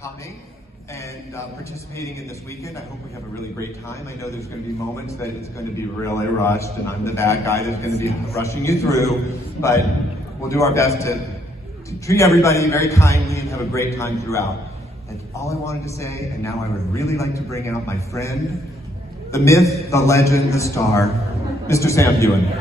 coming and participating in this weekend. I hope we have a really great time. I know there's going to be moments that it's going to be really rushed, and I'm the bad guy that's going to be rushing you through, but we'll do our best to treat everybody very kindly and have a great time throughout. That's all I wanted to say, and now I would really like to bring out my friend, the myth, the legend, the star, Mr. Sam Heughan.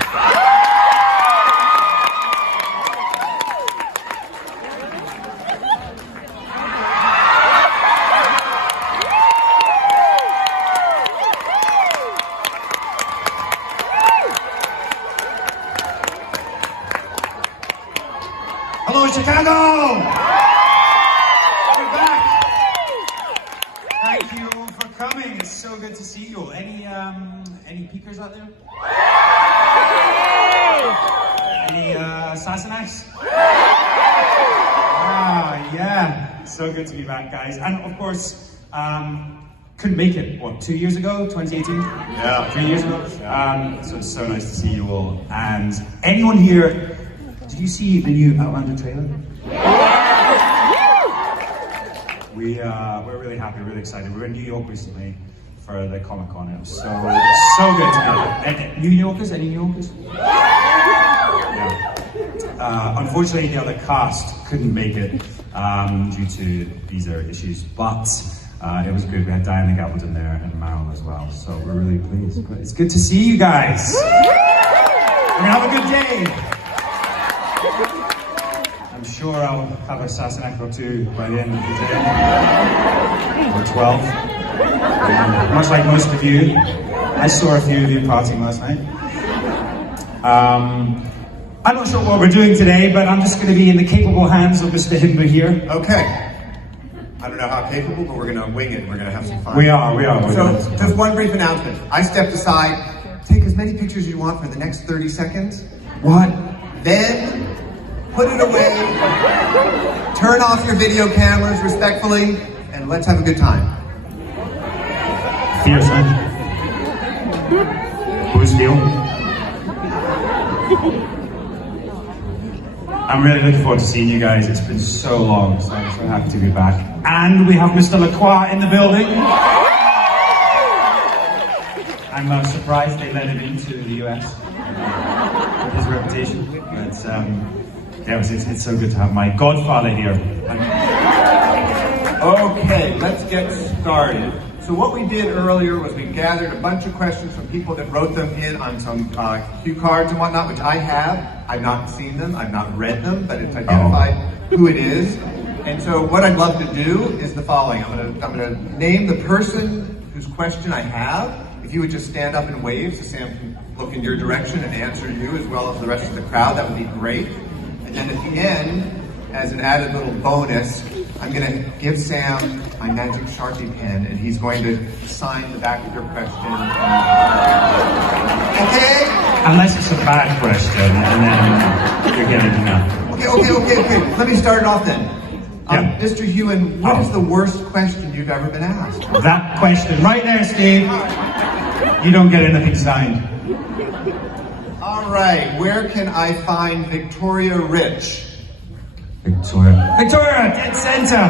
Hello, Chicago! We're back. Thank you all for coming. It's so good to see you all. Any peekers out there? Any Sassenachs? Ah, yeah. So good to be back, guys. And of course, couldn't make it, what, 2 years ago, 2018? Yeah. 3 years ago? So it's so nice to see you all. And anyone here, did you see the new Outlander trailer? We're really happy, really excited. We were in New York recently for the Comic-Con. It was so good to be there. New Yorkers? Any New Yorkers? Yeah. Unfortunately, the other cast couldn't make it due to visa issues, but it was good. We had Diana Gabaldon there and Meryl as well, so we're really pleased. But it's good to see you guys. We're gonna have a good day. I'm sure I'll have a Sassenach or two by the end of the day, or 12. Much like most of you, I saw a few of you partying last night. I'm not sure what we're doing today, but I'm just going to be in the capable hands of Mr. Himba here. Okay. I don't know how capable, but we're going to wing it. We're going to have some fun. We are. So, just one brief announcement. I stepped aside. Take as many pictures as you want for the next 30 seconds. What? Then, put it away. Turn off your video cameras respectfully, and let's have a good time. Fierce, man. Who's feel? I'm really looking forward to seeing you guys. It's been so long, so I'm so happy to be back. And we have Mr. Lacroix in the building. I'm surprised they let him into the US with his reputation. But yeah, it's so good to have my godfather here. Okay, let's get started. So what we did earlier was we gathered a bunch of questions from people that wrote them in on some cue cards and whatnot, which I have. I've not seen them, I've not read them, but it's identified who it is. And so what I'd love to do is the following. I'm gonna name the person whose question I have. If you would just stand up and wave so Sam can look in your direction and answer you as well as the rest of the crowd, that would be great. And then at the end, as an added little bonus, I'm going to give Sam my magic Sharpie pen, and he's going to sign the back of your question. Okay? Unless it's a bad question, and then you're getting enough. Okay. Let me start it off then. Yeah. Mr. Heughan, what is the worst question you've ever been asked? That question right there, Steve. You don't get anything signed. All right, where can I find Victoria Rich? Victoria, dead center.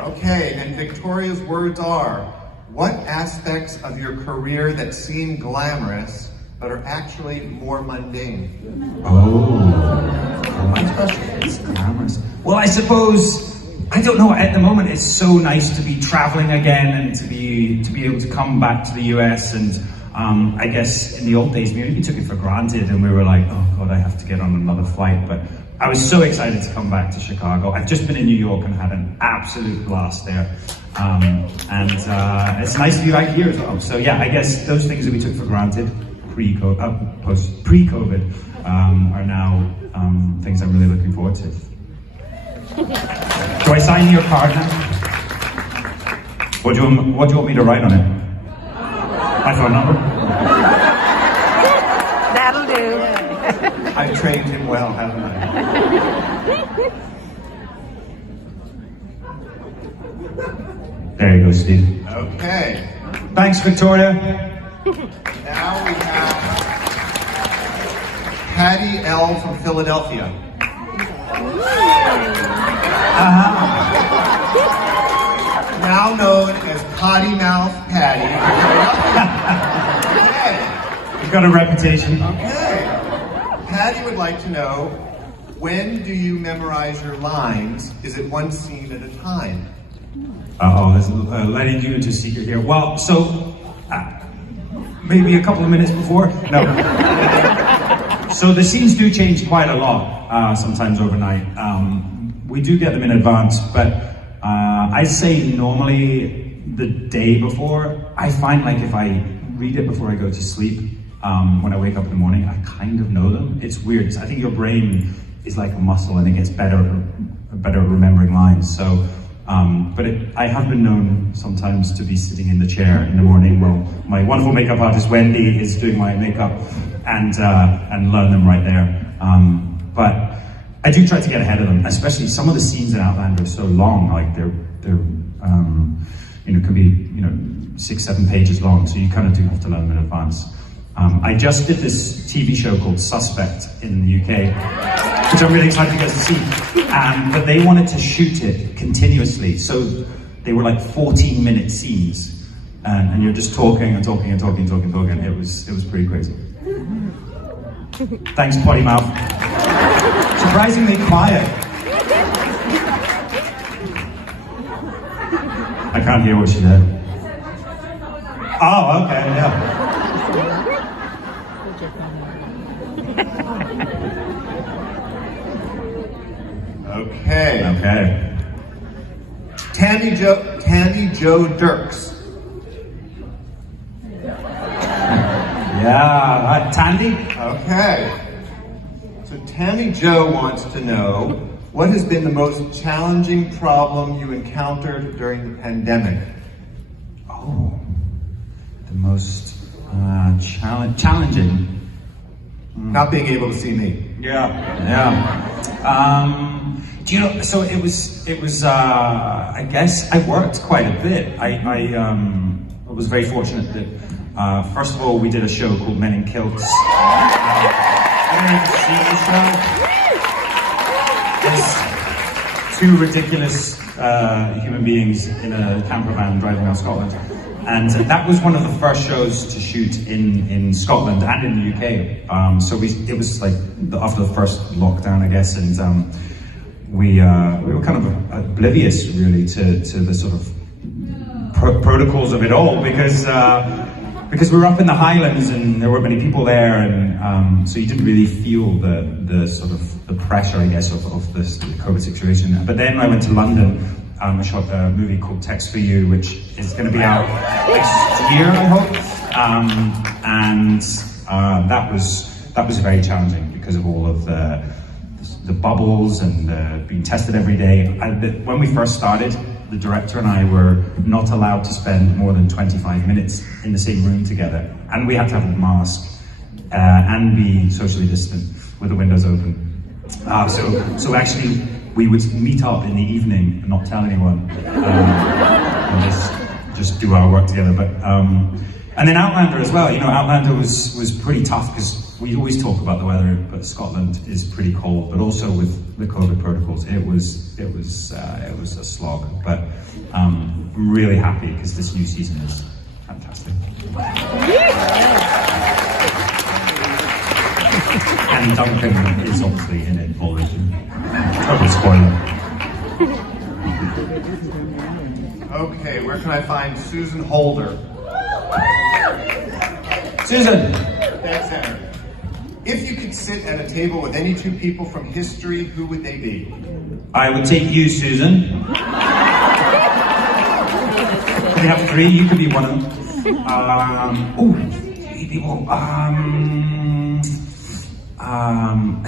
Okay, and Victoria's words are, what aspects of your career that seem glamorous but are actually more mundane? Oh, my question is glamorous. Well, I suppose, I don't know, at the moment it's so nice to be traveling again and to be able to come back to the US, and I guess in the old days we took it for granted and we were like, oh God, I have to get on another flight, but I was so excited to come back to Chicago. I've just been in New York and had an absolute blast there. And it's nice to be back here as well. So yeah, I guess those things that we took for granted pre-COVID are now things I'm really looking forward to. Do I sign your card now? What do you want me to write on it? My phone number? That'll do. I've trained him well, haven't I? There you go, Steve. Okay. Thanks, Victoria. Now we have Patty L. from Philadelphia. Uh-huh. now known as Potty Mouth Patty. Okay. You've got a reputation. Okay. Patty would like to know, when do you memorize your lines? Is it one scene at a time? There's letting you into a secret here. Well, so maybe a couple of minutes before. No. So the scenes do change quite a lot, sometimes overnight. We do get them in advance, but I say normally the day before. I find like if I read it before I go to sleep, when I wake up in the morning, I kind of know them. It's weird. I think your brain is like a muscle and it gets better at remembering lines. So, I have been known sometimes to be sitting in the chair in the morning while my wonderful makeup artist Wendy is doing my makeup and learn them right there. But I do try to get ahead of them, especially some of the scenes in Outlander are so long, like they're can be 6-7 pages long, so you kind of do have to learn them in advance. I just did this TV show called Suspect in the UK, which I'm really excited to get to see. But they wanted to shoot it continuously, so they were like 14-minute scenes, and you're just talking and talking and talking and talking and talking. It was pretty crazy. Thanks, Potty Mouth. Surprisingly quiet. I can't hear what she said. Oh, okay, yeah. Okay. Tammy Jo Dirks. Yeah, Tandy? Okay. So Tammy Jo wants to know, what has been the most challenging problem you encountered during the pandemic? Oh, the most challenging. Not being able to see me. Yeah. Do you know? So it was. I guess I worked quite a bit. I was very fortunate that first of all we did a show called Men in Kilts. I don't know if you've seen the show. There's two ridiculous human beings in a camper van driving around Scotland. And that was one of the first shows to shoot in Scotland and in the UK. So it was like after the first lockdown, I guess, and we were kind of oblivious really to the sort of protocols of it all because we were up in the Highlands and there weren't many people there, and so you didn't really feel the sort of the pressure, I guess, of this COVID situation. But then I went to London. I shot a movie called Text for You, which is going to be out next year, I hope. That was very challenging because of all of the bubbles and being tested every day. When we first started, the director and I were not allowed to spend more than 25 minutes in the same room together, and we had to have a mask and be socially distant with the windows open. So actually, we would meet up in the evening and not tell anyone, and just do our work together. But and then Outlander as well. Outlander was pretty tough because we always talk about the weather, but Scotland is pretty cold. But also with the COVID protocols, it was a slog. But I'm really happy because this new season is fantastic. And Duncan is obviously in it already. Total spoiler. Okay, where can I find Susan Holder? Susan! Thanks, Aaron. If you could sit at a table with any two people from history, who would they be? I would take you, Susan. We have three, you could be one of them. Three people.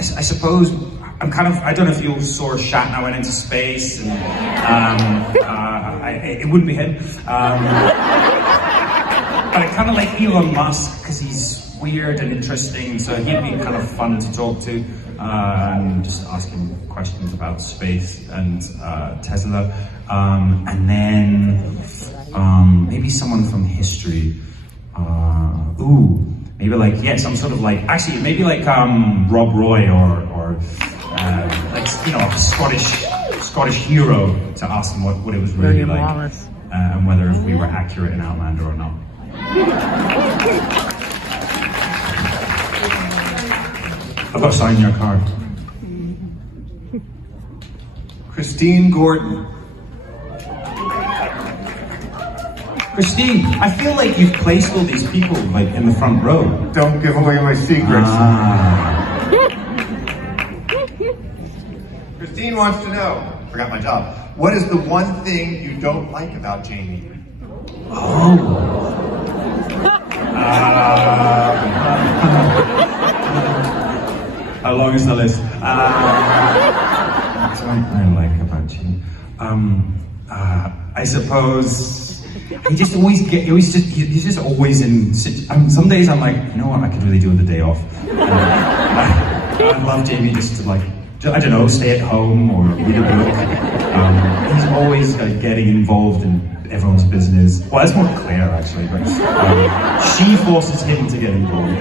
I suppose I'm kind of, I don't know if you saw Shatner went into space, and it wouldn't be him. But I kind of like Elon Musk because he's weird and interesting, so he'd be kind of fun to talk to, and just ask him questions about space and Tesla. And then maybe someone from history. Maybe like, some sort of like, actually maybe like Rob Roy or like, a Scottish Scottish hero to ask him what it was really William like, Wallace. and whether if we were accurate in Outlander or not. I've got to sign your card. Christine Gordon. Christine, I feel like you've placed all these people like in the front row. Don't give away my secrets. Christine wants to know, forgot my job, what is the one thing you don't like about Jamie? How long is the list? What don't I like about you? I suppose he's just always in. Some days I'm like, you know what, I could really do with the day off. I love Jamie just to like, I don't know, stay at home or read a book. He's always getting involved in everyone's business. Well, that's more Claire actually, but she forces him to get involved.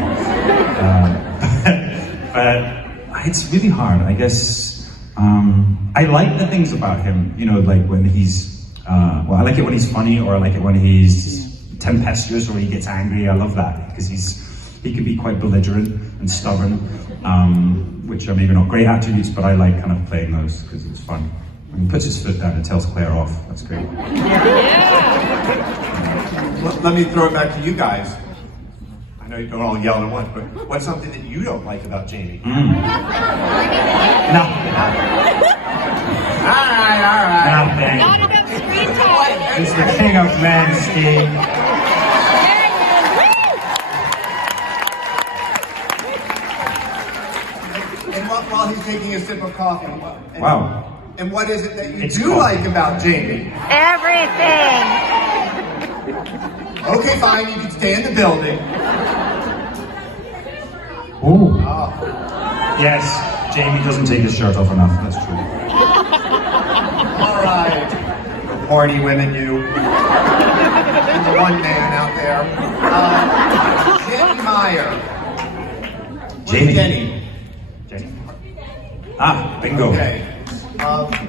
But it's really hard, I guess. I like the things about him, you know, like when he's, well, I like it when he's funny, or I like it when he's tempestuous, or he gets angry. I love that, because he can be quite belligerent and stubborn, which are maybe not great attributes, but I like kind of playing those, because it's fun. When he puts his foot down and tells Claire off, that's great. Let me throw it back to you guys. I know you don't all yell at once, but what's something that you don't like about Jamie? No. All right. Nothing. Not enough screen time. He's the king of men, Steve. And while he's taking a sip of coffee, Wow. And what is it that you It's do coffee. like about Jamie? Everything. Okay, fine, you can stay in the building. Ooh. Oh. Yes, Jamie doesn't take his shirt off enough, that's true. All right, the horny women, you. And the one man out there. Jenny Meyer. Where's Jenny? Jenny. Ah, bingo. Okay.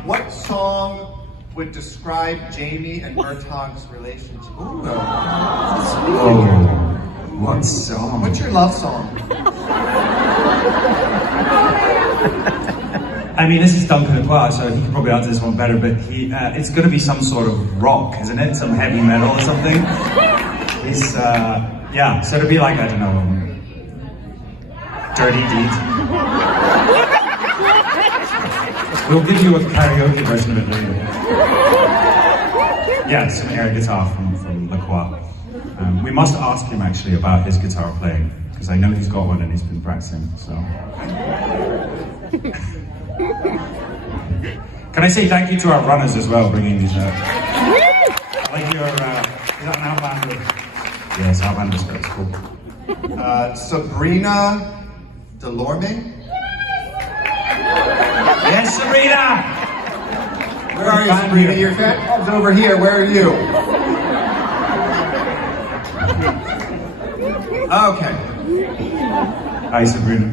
What song would describe Jamie and Murtaugh's relationship? Ooh. Oh, what song? What's your love song? I mean, this is Duncan as well, so he can probably answer this one better, but it's going to be some sort of rock, isn't it? Some heavy metal or something. It's, yeah, so it'll be like, I don't know, Dirty Deeds. We'll give you a karaoke version of it later. Yeah, some air guitar from La Croix. We must ask him actually about his guitar playing, because I know he's got one and he's been practicing, so. Can I say thank you to our runners as well, bringing these out. I like your, is that an Outlander? Yes, Outlander skirt's cool. Sabrina Delorme? Yes, Serena! Where are you, Sabrina? Your fat's over here. Where are you? Okay. Hi, Sabrina.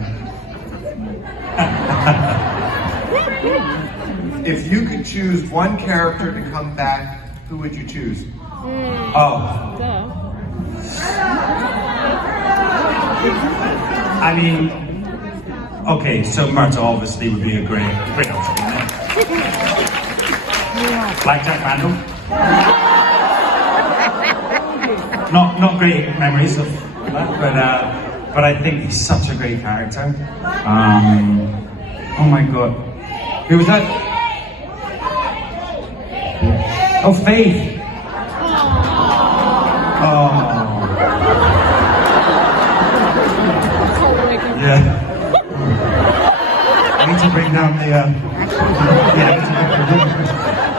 If you could choose one character to come back, who would you choose? Oh. I mean, okay, so Murtaugh obviously would be a great option, wouldn't it? Blackjack Randall. Not great memories of that, but I think he's such a great character. Oh my god, who was that? Oh, Faith. Oh. Yeah. I need to bring down the,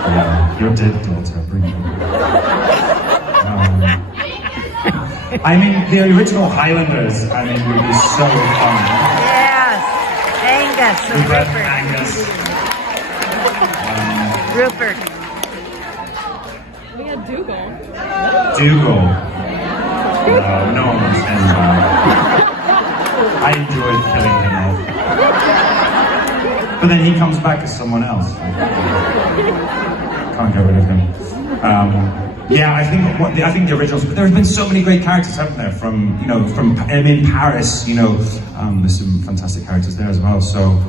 yeah, your dead daughter, bring her. I mean, the original Highlanders, I mean, would be so fun. Yes. Angus and Rupert, Rupert. Angus. Rupert. We had Dougal. Dougal. No one wants him. I enjoyed killing him off. But then he comes back as someone else. Can't get rid of him. Yeah, I think the originals. But there have been so many great characters, haven't there? From in Paris, there's some fantastic characters there as well. So,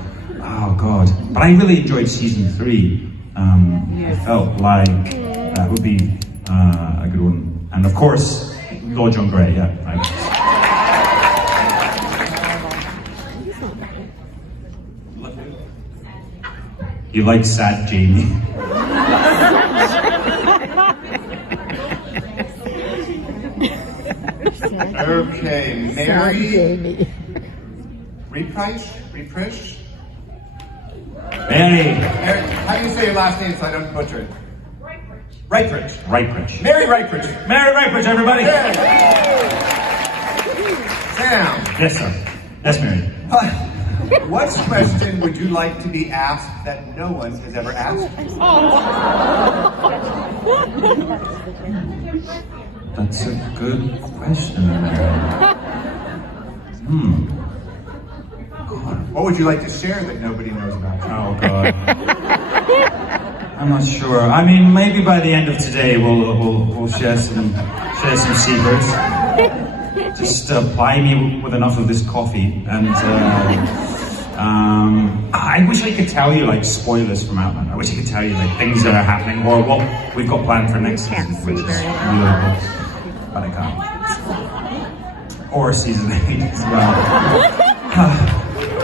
oh god. But I really enjoyed season 3. I felt like that would be a good one. And of course, Lord John Grey. Yeah. You like sad Jamie? Okay, Mary. Reprice? Mary. How do you say your last name so I don't butcher it? Ripridge. Mary Ripridge. Mary Ripridge, everybody. Yeah. Sam. Yes, sir. Yes, Mary. What question would you like to be asked that no one has ever asked? That's a good question. God. What would you like to share that nobody knows about? Oh God. I'm not sure. I mean, maybe by the end of today we'll share some secrets. Just ply me with enough of this coffee, and I wish I could tell you like spoilers from Outlander. I wish I could tell you like things that are happening or what we've got planned for next season, which is really good. But I can't. Or season 8 as well.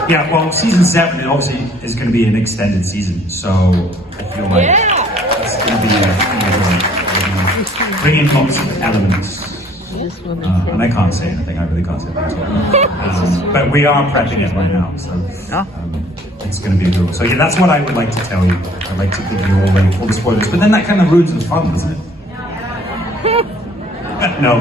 Yeah, well, season 7 it obviously is going to be an extended season, so I feel like it's going to be bringing lots of elements. And I can't say anything, I really can't say anything. But we are prepping it right now, so it's going to be a good one. So yeah, that's what I would like to tell you. I'd like to give you all ready for the spoilers, but then that kind of ruins the fun, doesn't it? No.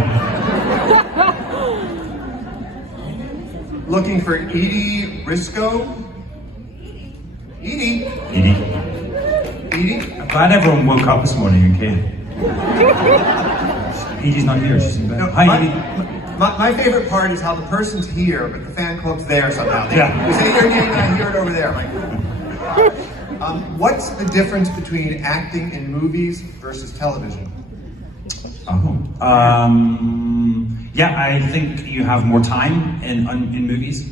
Looking for Edie Risco? Edie? I'm glad everyone woke up this morning and came. Edie's not here, she's in bed. No, Hi, Edie. My favorite part is how the person's here, but the fan club's there somehow. They say your name and I hear it over there. I'm like, what's the difference between acting in movies versus television? Yeah, I think you have more time in movies.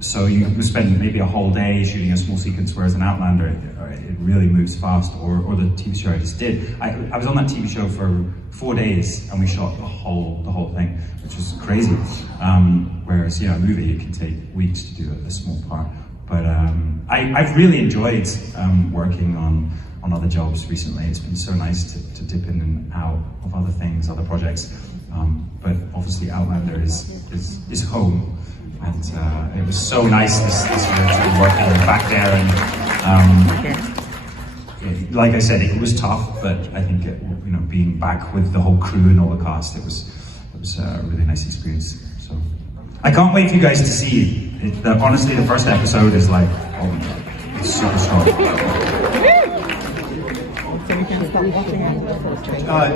So you spend maybe a whole day shooting a small sequence, whereas in Outlander, it really moves fast, or the TV show I just did. I was on that TV show for 4 days, and we shot the whole thing, which was crazy. Whereas, a movie, it can take weeks to do a small part. But I've really enjoyed working on other jobs recently. It's been so nice to dip in and out of other things, other projects. But obviously Outlander is home. And it was so nice this year to be working back there. And like I said, it was tough, but I think being back with the whole crew and all the cast, it was a really nice experience. So I can't wait for you guys to see it. Honestly, the first episode is like, oh my god, it's super strong.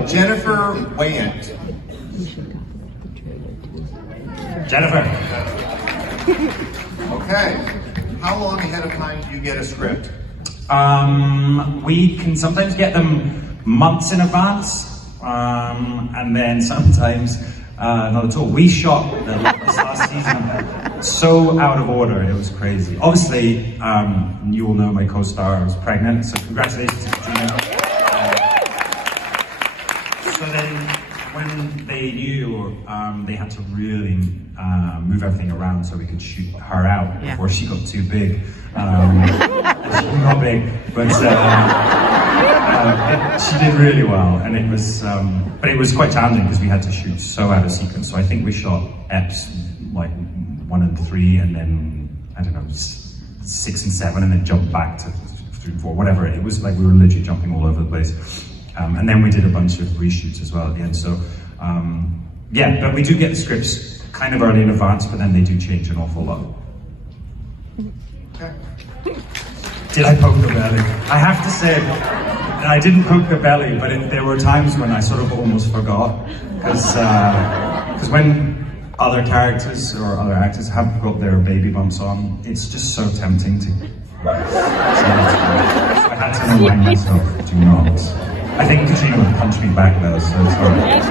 Jennifer Wayant. Jennifer. Okay. How long ahead of time do you get a script? We can sometimes get them months in advance, and then sometimes not at all. We shot this last season so out of order, it was crazy. Obviously, you all know my co-star was pregnant, so congratulations to Tina. So then, when they knew, they had to really move everything around so we could shoot her out before she got too big. She got big, but she did really well, and it was, but it was quite challenging because we had to shoot so out of sequence. So I think we shot eps like 1 and 3, and then I don't know 6 and 7, and then jumped back to 3 and 4, whatever. It was like we were literally jumping all over the place. And then we did a bunch of reshoots as well at the end. So yeah, but we do get the scripts kind of early in advance, but then they do change an awful lot. Okay. Did I poke the belly? I have to say, I didn't poke the belly, but there were times when I sort of almost forgot. Because when other characters or other actors have got their baby bumps on, it's just so tempting to So I had to remind myself, do not. I think Katrina would punch me back though, so it's alright.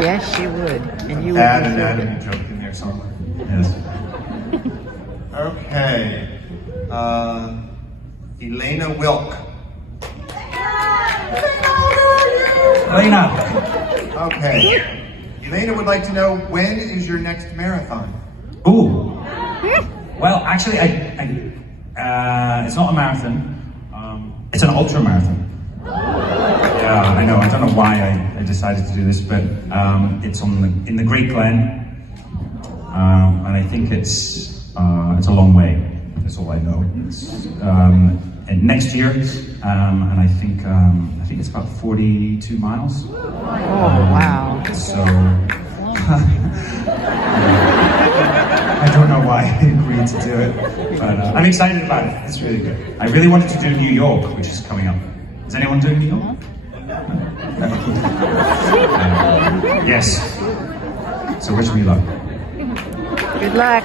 Yes, she would. And you Add would. an anatomy joke in there somewhere. Yes. Okay. Elena Wilk. Elena! Okay. Elena would like to know, when is your next marathon? Ooh. Well, actually, it's not a marathon. It's an ultra marathon. Yeah, I know. I don't know why I decided to do this, but it's in the Great Glen, and I think it's a long way. That's all I know. It's, and next year, and I think it's about 42 miles. Oh, wow. So. I don't know why I agreed to do it, but I'm excited about it. It's really good. I really wanted to do New York, which is coming up. Is anyone doing New York? Yes. So wish me luck. Good luck.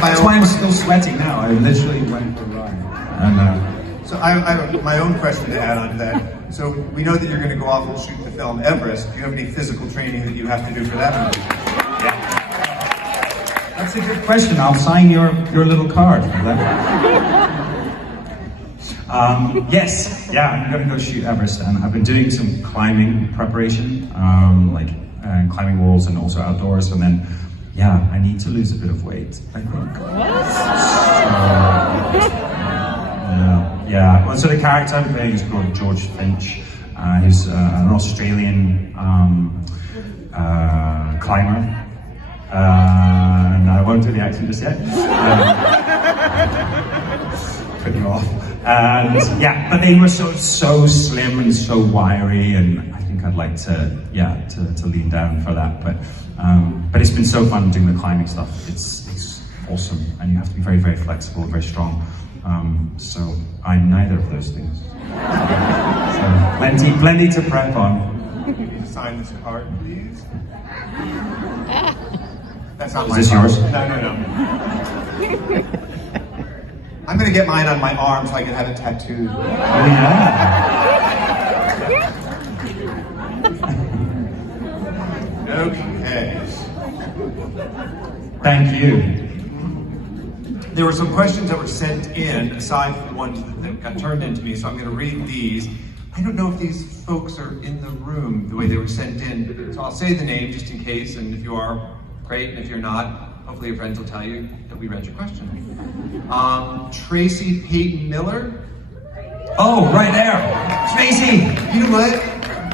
That's why I'm still sweating now. I literally went for a ride. And, So I have my own question to add on to that. So we know that you're going to go off and shoot the film Everest. Do you have any physical training that you have to do for that movie? yeah. That's a good question. I'll sign your little card. Yes, yeah, I'm going to go shoot Everest, and I've been doing some climbing preparation, climbing walls and also outdoors, and then, yeah, I need to lose a bit of weight, I think. Yeah. Well, so the character I'm playing is called George Finch. He's an Australian climber, and I won't do the accent just yet. Put you off. And yeah, but they were so slim and so wiry, and I think I'd like to lean down for that. But it's been so fun doing the climbing stuff. It's awesome, and you have to be very, very flexible, very strong. So I'm neither of those things. So plenty to prep on. Can you sign this card, please? That's not Is my this card. yours? No. I'm going to get mine on my arm so I can have it tattooed. Oh yeah. Okay. Thank you. There were some questions that were sent in, aside from the ones that got turned into me, so I'm going to read these. I don't know if these folks are in the room the way they were sent in, so I'll say the name just in case, and if you are, great, and if you're not, hopefully your friends will tell you that we read your question. Tracy Peyton Miller. Oh, right there. Tracy! You know what?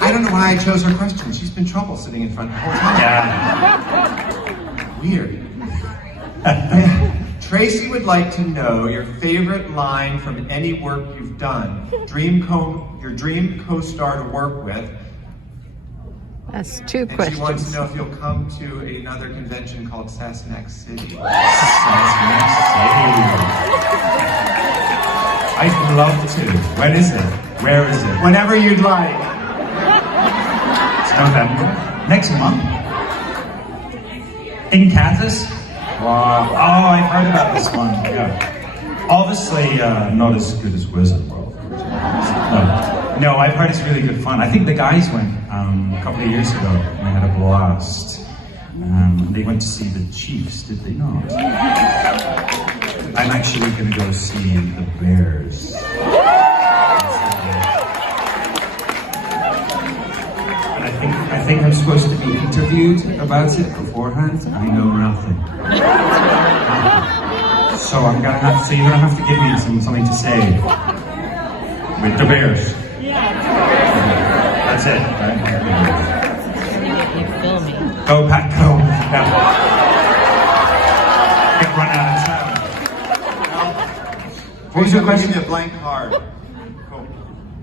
I don't know why I chose her question. She's been trouble sitting in front the whole time. Yeah. Weird. Tracy would like to know your favorite line from any work you've done, your dream co-star to work with. That's two And questions. she wants to know if you'll come to another convention called Sassenach City. I'd love to. When is it? Where is it? Whenever you'd like. It's November. Next month. In Kansas? Wow. Oh, I've heard about this one. Yeah. Obviously, not as good as Wizard World. No, I've heard it's really good fun. I think the guys went a couple of years ago and they had a blast. They went to see the Chiefs, did they not? I'm actually going to go see the Bears. And I think I'm supposed to be interviewed about it beforehand. I know nothing. So you're gonna have to give me something to say with the Bears. That's it, right? Go, Pat, go. Yeah. Get run out of town. What was your question? Give me a blank card. Cool.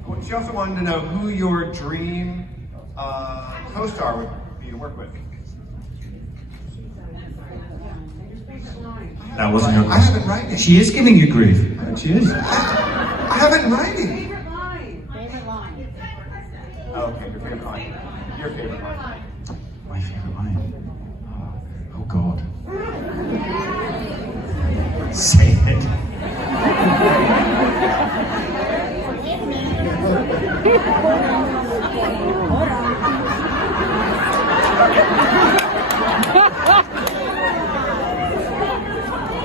Well, she also wanted to know who your dream co-star would be to work with. That wasn't your I have it in writing. She is giving you grief. She is. I have it in writing. Favorite line. Oh, okay, your favorite line. Your favorite line. My favorite line. Oh God. Say it.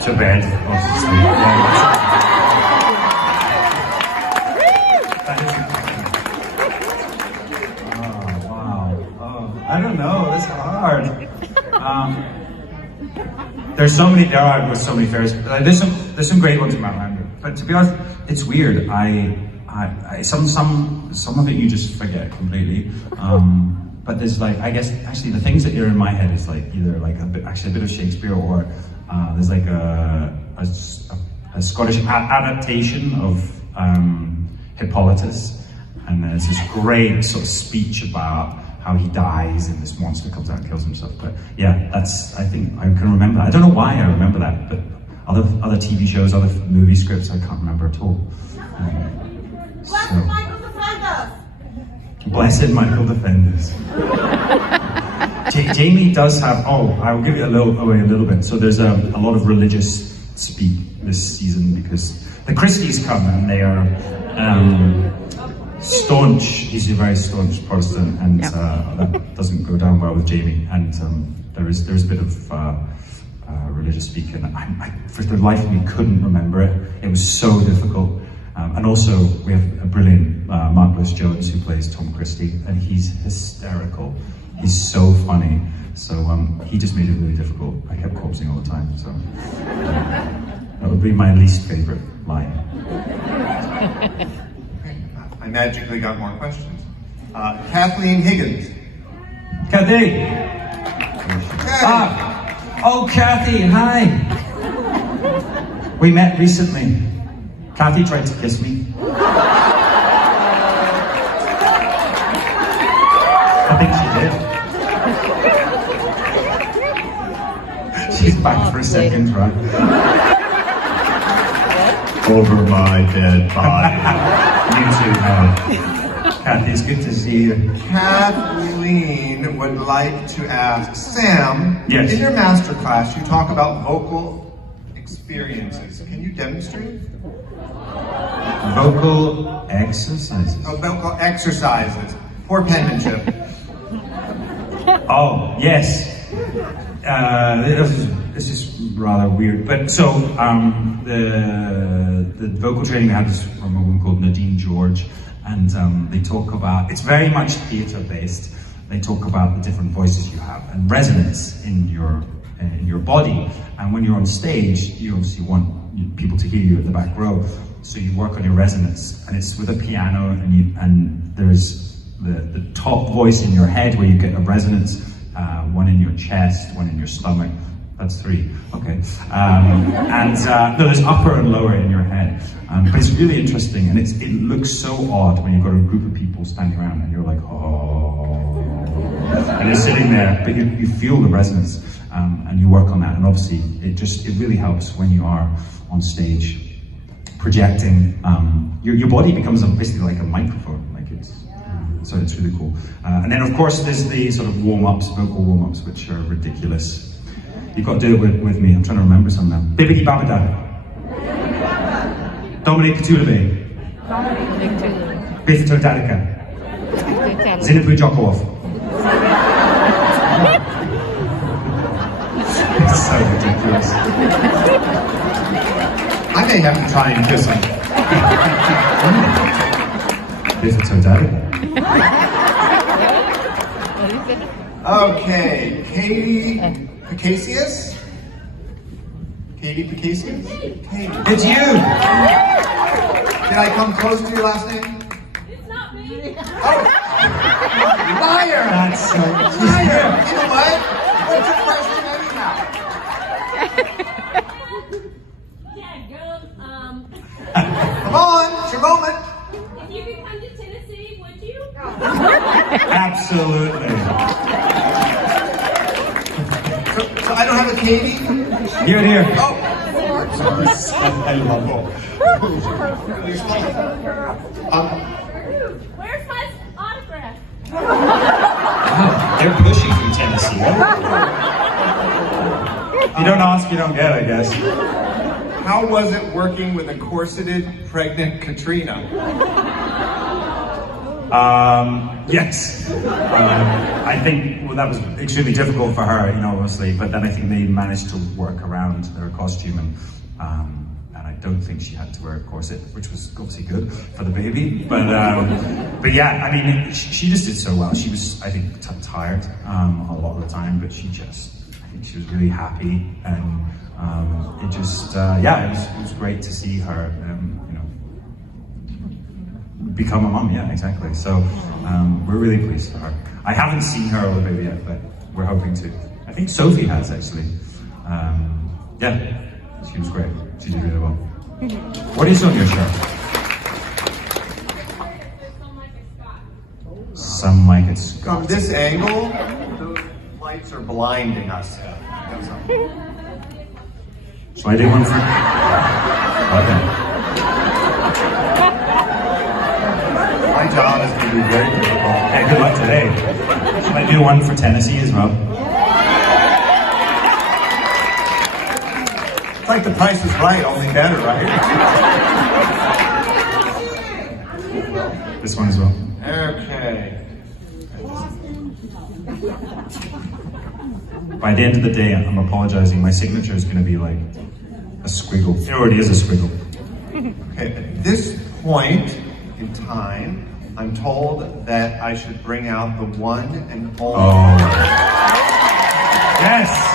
To bed. Oh, wow. Oh, I don't know. That's hard. There's so many. There are so many fairs. There's some great ones in Outlander. But to be honest, it's weird. Some of it you just forget completely. But there's like, I guess actually the things that are in my head is like either like a bit of Shakespeare, or there's like a Scottish adaptation of Hippolytus, and there's this great sort of speech about how he dies and this monster comes out and kills himself. But yeah, I think I can remember that. I don't know why I remember that, but other TV shows, other movie scripts, I can't remember at all. Michael defend us. Blessed Michael defend us. Jamie does have, I'll give it away a little bit. So there's a lot of religious speak this season because the Christies come and they are staunch. He's a very staunch Protestant, and that doesn't go down well with Jamie. And there's a bit of religious speak, and I for the life of me couldn't remember it. It was so difficult. And also, we have a brilliant Mark Lewis-Jones who plays Tom Christie, and he's hysterical. He's so funny. So he just made it really difficult. I kept corpsing all the time. So that would be my least favorite line. I magically got more questions. Kathleen Higgins. Kathy! Kathy, hi! We met recently. Kathy tried to kiss me. I think she did. She's back for a second try. Over my dead body. You too, Kathy, it's good to see you. Kathleen would like to ask Sam, yes. In your master class, you talk about vocal experiences. Can you demonstrate? Vocal exercises. Oh, vocal exercises. Poor penmanship. Oh, yes. This is rather weird. But so, the vocal training we had was from a woman called Nadine George, and they talk about, it's very much theatre based. They talk about the different voices you have and resonance in your body. And when you're on stage, you obviously want people to hear you at the back row. So you work on your resonance, and it's with a piano, and there's the top voice in your head where you get a resonance, one in your chest, one in your stomach. That's 3. Okay. No, there's upper and lower in your head. But it's really interesting, and it looks so odd when you've got a group of people standing around and you're like, oh, and you're sitting there, but you feel the resonance, and you work on that. And obviously, it really helps when you are on stage projecting. Your body becomes basically like a microphone. So it's really cool. And then of course there's the sort of warm-ups, vocal warm-ups, which are ridiculous. You've got to do it with me. I'm trying to remember some now. Bibbidi Babada. Dominic Katulabe. Biff Todarica. Zinapu Jokolov. It's so ridiculous. I may have to try and kiss him. Biff Todarica. Okay, Katie Picasius? Katie Picasius? Katie. It's you! Did I come close to your last name? It's not me. Oh! Liar! That's so Liar! You know what? What's your question anyhow? Yeah, girls, Come on, it's your moment. if you could come to Tennessee, would you? Absolutely. So I don't have a Katie? Here. Oh! I love it. Where's my autograph? They're pushing from Tennessee. You don't ask, you don't get, I guess. how was it working with a corseted, pregnant Katrina? Yes. I think that was extremely difficult for her, obviously, but then I think they managed to work around their costume, and I don't think she had to wear a corset, which was obviously good for the baby. But yeah, I mean, she just did so well. She was, I think, tired a lot of the time, but I think she was really happy, and it just, it was great to see her, become a mum. Yeah, exactly. So we're really pleased for her. I haven't seen her or the baby yet, but we're hoping to. I think Sophie has, actually. Yeah, she was great. She did really well. What is on your shirt? Some like it Scott. From this angle, those lights are blinding us. Shall I do one for? Okay. My job is going to be very difficult. Okay, good luck today. Shall I do one for Tennessee as well? It's like The Price is Right, only better, right? This one as well. Okay. By the end of the day, I'm apologizing. My signature is going to be like a squiggle. It already is a squiggle. Okay, at this point in time, I'm told that I should bring out the one and only. Oh. Yes!